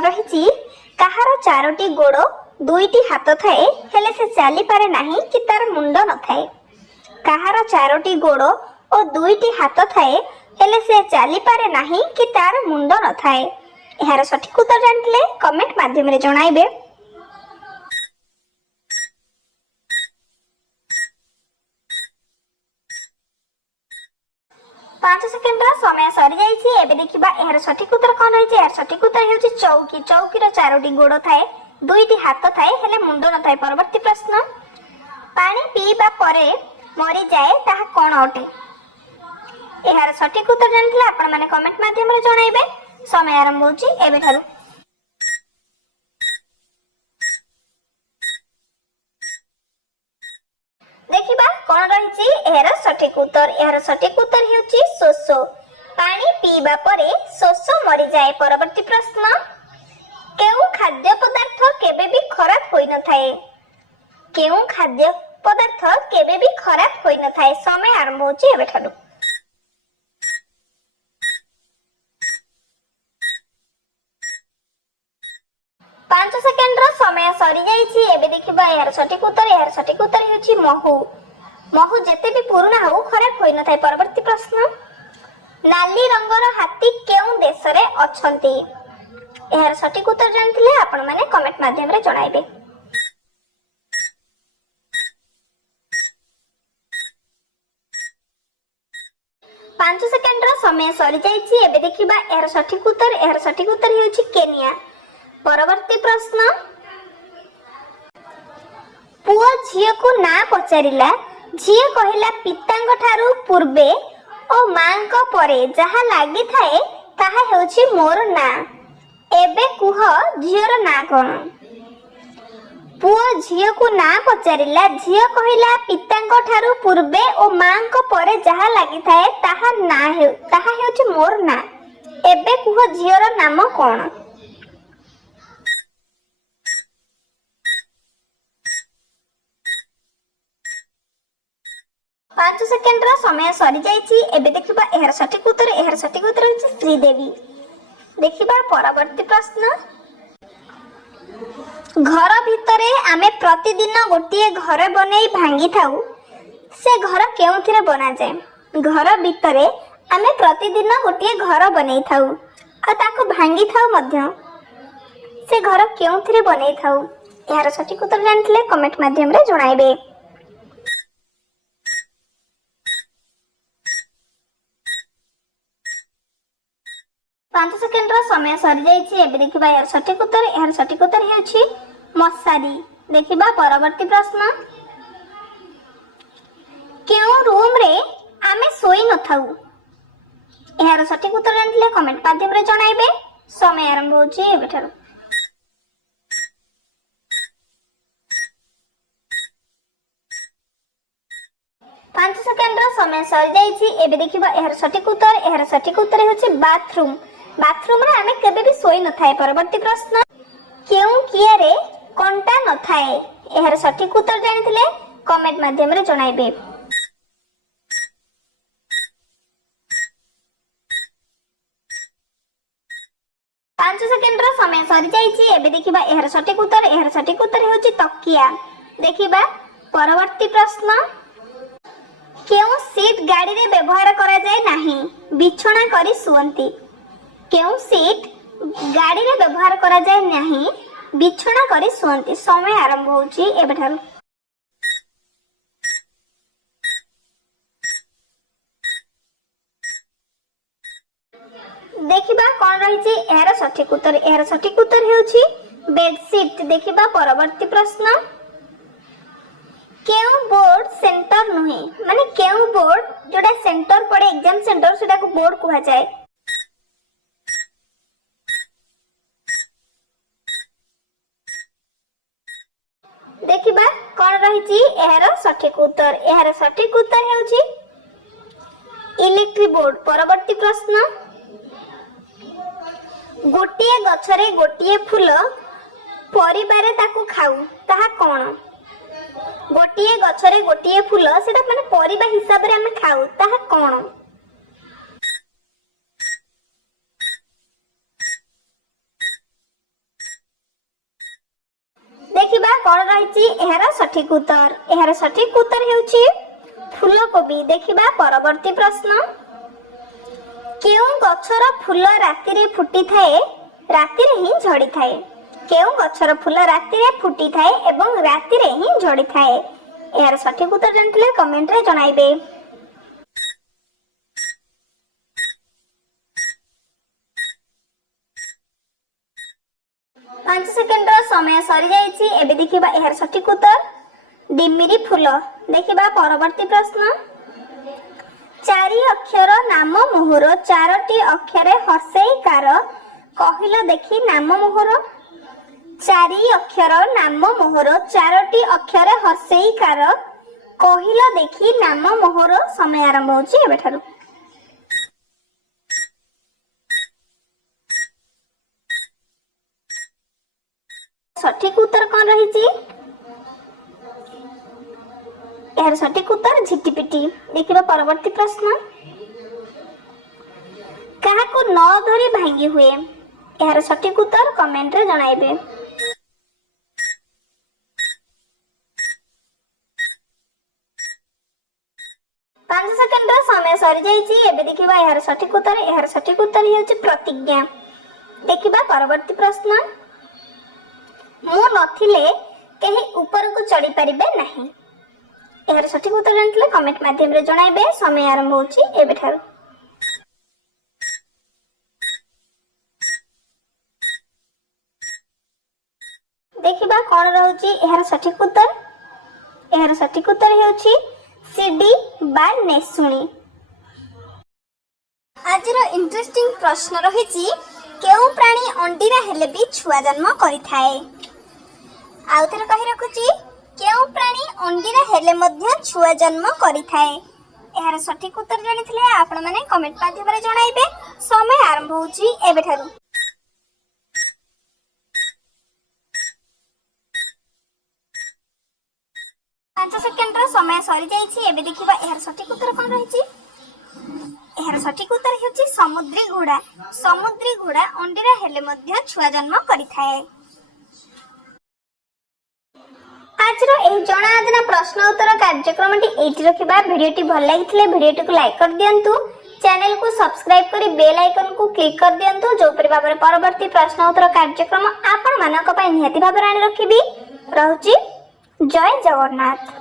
रही कहार चारोटी गोड़ दुईटी हाथ थाए हेले से चली पारे नहीं कि तार मुंड न थाए। कहार चारोटी गोड़ और दुईटी हाथ थाए हेले से चली पारे नहीं कि तार मुंड न थाए। यार सठिक उत्तर जानते कमेंट माध्यम रे जणाइबे। 5 सेकेंड समय सरी जाइए। एबे देखिबा यार सठिक उत्तर कौन रही है। यार सठिक उत्तर हेउची चौकी। चौकी रो चारोटी गोड़ थाए दुईटी हाथ थाए हेले मुंड न थाए। परवर्ती प्रश्न पानी पीबा परे मरी जाए ताहा कोन अटे। यार सठिक उत्तर जानथिले आपण माने कमेंट माध्यम रे जणाइबे। समय आरंभ होची एबे थारु। देखिबा कोन रहिची यार सठिक उत्तर। यार सठिक उत्तर हेउची शोष। पानी पीबा परे शोष मरी जाए। परवर्ती प्रश्न केउ खाद्य पदार्थ केबे भी खराब होई न थाए। केउ खाद्य पदार्थ केबे भी खराब होई न थाए। समय आरंभ होची एबे ठाडू। पांच सेकेंड समय सरी जाइए। एबे देखिबा यार सठिक उत्तर। यार सठिक उत्तर हेउची महू। महू जेते भी पुराना हो खराब होई न थाए। परवर्ती प्रश्न नाली रंगर हाथी केउ देश रे अछंती। यार सठिक उत्तर जानथिले आपण माने कमेंट माध्यम रे जणाइबे। 5 सेकेंड समय सरी जाइए। एबे देखिबा यार सठिक उत्तर। यार सठिक उत्तर हेउची केनिया। परवर्ती प्रश्न पुआ झियो को ना पचारिला। झियो कहिला पितांग ठारू पूर्वे ओ मांग परे जहा लागि थाए ताहा हेउची मोर ना। एबे कुह झियोर ना कोन। पुआ झियो को ना पचारिला। झियो कहिला पितांग ठारू पूर्वे ओ मांग परे जहा लागि थाए ताहा हेउची मोर ना। एबे कुह झियोर नाम कोन। 5 सेकेंड समय सरी जाइए। एबे देखिबा यार सठिक उत्तर। यार सठिक उत्तर होची श्रीदेवी। देखिबा परवर्ती प्रश्न घर भितरे आमे प्रतिदिन गोटिए घर बनै भांगी थाउ। से घर केउथिरे बना जाए। घर भितरे आमे प्रतिदिन गोटिए घर बनै थाउ आ ताको भांगी थाउ मध्य। से घर केउथिरे बनै थाउ। यार सठिक उत्तर जानथिले कमेंट माध्यम रे जणाइबे। 5 सेकेंड समय सरी जाइए। एबे देखिबा यार सठिक उत्तर। यार सठिक उत्तर हेउची मशारी। देखिबा परवर्ती प्रश्न केउ रूम रे आमे सोई न थाउ। यार सठिक उत्तर जानथिले कमेंट माध्यम रे जणाइबे। समय आरंभ होची एबे ठारू। 5 सेकेंड समय सरी जाइए। एबे देखिबा यार सठिक उत्तर। यार सठिक उत्तर हेउची बाथरूम। बाथरूम रे आमे केबे भी सोई न थाए। परवर्ती प्रश्न केउ किया रे कंटा न थाए। यार सठिक उत्तर जानिथिले कमेंट माध्यम रे जणाइबे। 5 सेकेंड समय सरी जाइए। एबे देखिबा यार सठिक उत्तर। यार सठिक उत्तर हेउची तकिया। देखिबा परवर्ती प्रश्न केउ सीट गाड़ी रे व्यवहार करा जाए नाही। बिछोना करी सुवंती। केउ सीट गाड़ी रे व्यवहार करा जाए नाही। बिछोना करी सुवंती। समय आरंभ होची एबे ठारू। देखिबा कोन रहिची यार सठिक उत्तर। यार सठिक उत्तर हेउची बेडशीट। देखिबा परवर्ती प्रश्न केउ बोर्ड सेंटर नुहे। माने केउ बोर्ड जोडा सेंटर पड़े एग्जाम सेंटर सेटा को बोर्ड कहा जाए। देखिबा कोन रहिची यार सठिक उत्तर। यार सठिक उत्तर हेउची इलेक्ट्रिक बोर्ड। परवर्ती प्रश्न गोटिए गछरे गोटिए फूल परिबारे ताकू खाऊ ताहा कोन। गोटिए गछरे गोटिए फूल सेटा माने परिबा हिसाब रे हम खाऊ ताहा कोन। कौन रही एहार सठिक उत्तर। एहार सठिक उत्तर हेउछि फूलकोबी। देखिबा परवर्ती प्रश्न केउ गछर फूल राति रे फुटी थाए राति रे ही झड़ी थाए। केउ गछर फूल राति रे फुटी थाए एवं राति रे ही झड़ी थाए। एहार सठिक उत्तर जानथिले कमेंट रे जणाइबे। 5 सेकेंड समय सरी जाइछि। एबे देखिबा एहार सठिक उत्तर डिमिरी फूल। देखिबा परवर्ती प्रश्न 4 अक्षर नाम मोहर 4टी अक्षरे हर्षेइकार कहिला देखि नाम मोहर। 4 अक्षर नाम मोहर 4टी अक्षरे हर्षेइकार कहिला देखि नाम मोहर। समय आरंभ होछि एबेठारु। सठिक उत्तर कौन रही? यार सठिक उत्तर झिटिपिटी। देखिबा परवर्ती प्रश्न कहा को न धरी भांगी हुए। यार सठिक उत्तर कमेंट रे जणाइबे। पांच सेकेंड समय सरी जाइछि। एबे देखिबा यार सठिक उत्तर। यार सठिक उत्तर हेउछि प्रतिज्ञा। देखिबा परवर्ती प्रश्न मु नथिले केही ऊपर को चढ़ी परिबे नहीं। यार सठिक उत्तर जानथिले कमेंट माध्यम रे जणाइबे। समय आरंभ होछि एबेठारु। देखिबा कोन रहउछि यार सठिक उत्तर। यार सठिक उत्तर हेउछि सीडी बा नेसुणी। आजिरो इंटरेस्टिंग प्रश्न रहिछि केउ प्राणी अंडीरा हेले भी छुआ जन्म करिथाए। आउथरे कहि रखुछि केउ प्राणी अंडीरा हेले मध्य छुआ जन्म करिथाए। एहार सठिक उत्तर जानिथिले आपण माने कमेंट माध्यम रे जणाइबे। समय आरंभ होछि एबेठारु। 5 सेकेंड रो समय सरी जाइछि। एबे देखिबा एहार सठिक उत्तर कोन रहिछि। एहार सठिक उत्तर हेउछि समुद्री घोड़ा। समुद्री घोड़ा अंडीरा हेले मध्य छुआ जन्म करिथाए। आजरो एही जणा आदिना प्रश्न उत्तर कार्यक्रमटी एठी रखिबा। भिडियोटी भल लागिथिले भिडियोटी को लाइक कर दियंतु। चैनल को सब्सक्राइब करी बेल आइकन को क्लिक कर दियंतु। जो परि भाबरे परवर्ती प्रश्न उत्तर कार्यक्रम आपण मानक पय निहाती भाबरे आनि रखिबी। रहउची जय जगन्नाथ।